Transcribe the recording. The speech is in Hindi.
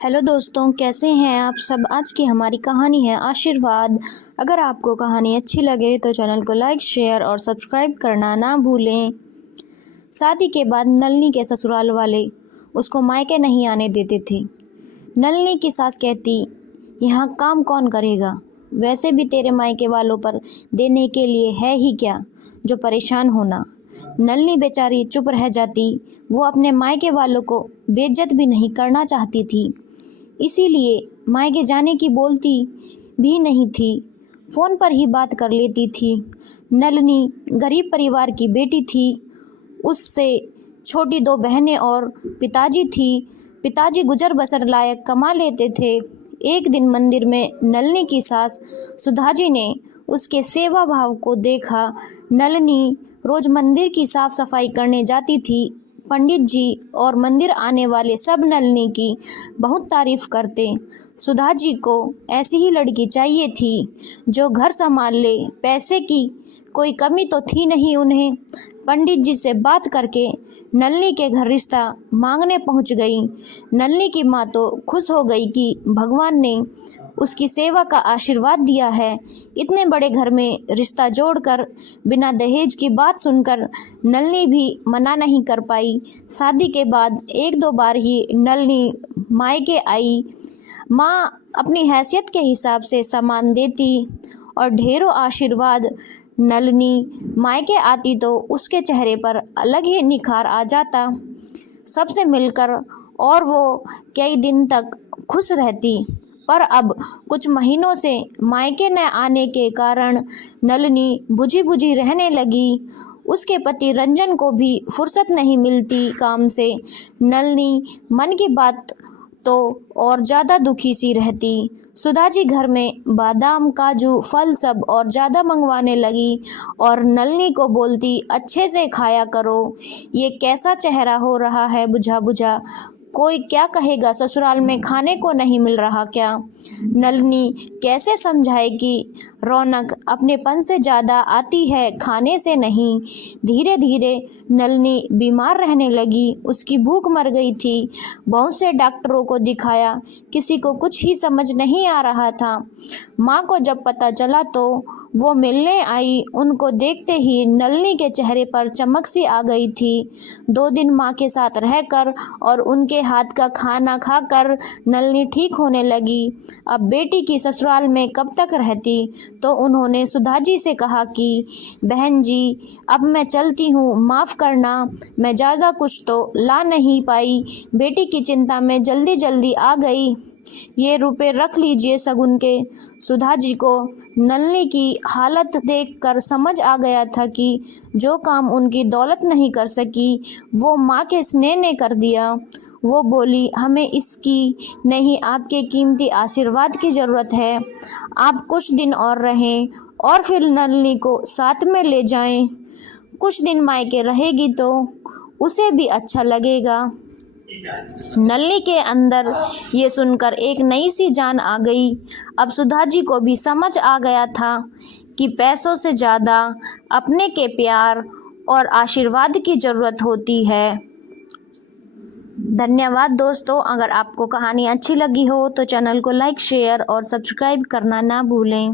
हेलो दोस्तों, कैसे हैं आप सब। आज की हमारी कहानी है आशीर्वाद। अगर आपको कहानी अच्छी लगे तो चैनल को लाइक, शेयर और सब्सक्राइब करना ना भूलें। शादी के बाद नलिनी के ससुराल वाले उसको मायके नहीं आने देते थे। नलिनी की सास कहती, यहाँ काम कौन करेगा, वैसे भी तेरे मायके वालों पर देने के लिए है ही क्या जो परेशान होना। नलिनी बेचारी चुप रह जाती। वो अपने मायके वालों को बेइज्जत भी नहीं करना चाहती थी, इसीलिए मायके जाने की बोलती भी नहीं थी। फ़ोन पर ही बात कर लेती थी। नलिनी गरीब परिवार की बेटी थी। उससे छोटी दो बहनें और पिताजी थी। पिताजी गुजर बसर लायक कमा लेते थे। एक दिन मंदिर में नलिनी की सास सुधाजी ने उसके सेवा भाव को देखा। नलिनी रोज मंदिर की साफ सफाई करने जाती थी। पंडित जी और मंदिर आने वाले सब नलिनी की बहुत तारीफ करते। सुधा जी को ऐसी ही लड़की चाहिए थी जो घर संभाल ले। पैसे की कोई कमी तो थी नहीं उन्हें। पंडित जी से बात करके नलिनी के घर रिश्ता मांगने पहुंच गई। नलिनी की माँ तो खुश हो गई कि भगवान ने उसकी सेवा का आशीर्वाद दिया है। इतने बड़े घर में रिश्ता जोड़कर बिना दहेज की बात सुनकर नलिनी भी मना नहीं कर पाई। शादी के बाद एक दो बार ही नलिनी मायके आई। माँ अपनी हैसियत के हिसाब से सामान देती और ढेरों आशीर्वाद। नलिनी मायके आती तो उसके चेहरे पर अलग ही निखार आ जाता। सबसे मिलकर और वो कई दिन तक खुश रहती। पर अब कुछ महीनों से मायके न आने के कारण नलिनी बुझी बुझी रहने लगी। उसके पति रंजन को भी फुर्सत नहीं मिलती काम से। नलिनी मन की बात तो और ज़्यादा दुखी सी रहती। सुधाजी घर में बादाम, काजू, फल सब और ज़्यादा मंगवाने लगी और नलिनी को बोलती, अच्छे से खाया करो। ये कैसा चेहरा हो रहा है बुझा बुझा, कोई क्या कहेगा, ससुराल में खाने को नहीं मिल रहा क्या। नलिनी कैसे समझाए कि रौनक अपनेपन से ज़्यादा आती है खाने से नहीं। धीरे धीरे नलिनी बीमार रहने लगी। उसकी भूख मर गई थी। बहुत से डॉक्टरों को दिखाया, किसी को कुछ ही समझ नहीं आ रहा था। माँ को जब पता चला तो वो मिलने आई। उनको देखते ही नलिनी के चेहरे पर चमक सी आ गई थी। 2 दिन माँ के साथ रहकर और उनके हाथ का खाना खाकर नलिनी ठीक होने लगी। अब बेटी की ससुराल में कब तक रहती, तो उन्होंने सुधाजी से कहा कि बहन जी, अब मैं चलती हूँ, माफ़ करना, मैं ज़्यादा कुछ तो ला नहीं पाई। बेटी की चिंता में जल्दी जल्दी आ गई। ये रुपए रख लीजिए शगुन के। सुधा जी को नलिनी की हालत देखकर समझ आ गया था कि जो काम उनकी दौलत नहीं कर सकी वो माँ के स्नेह ने कर दिया। वो बोली, हमें इसकी नहीं, आपके कीमती आशीर्वाद की ज़रूरत है। आप कुछ दिन और रहें और फिर नलिनी को साथ में ले जाएं। कुछ दिन मायके रहेगी तो उसे भी अच्छा लगेगा। नलिनी के अंदर ये सुनकर एक नई सी जान आ गई। अब सुधा जी को भी समझ आ गया था कि पैसों से ज़्यादा अपने के प्यार और आशीर्वाद की ज़रूरत होती है। धन्यवाद दोस्तों। अगर आपको कहानी अच्छी लगी हो तो चैनल को लाइक, शेयर और सब्सक्राइब करना ना भूलें।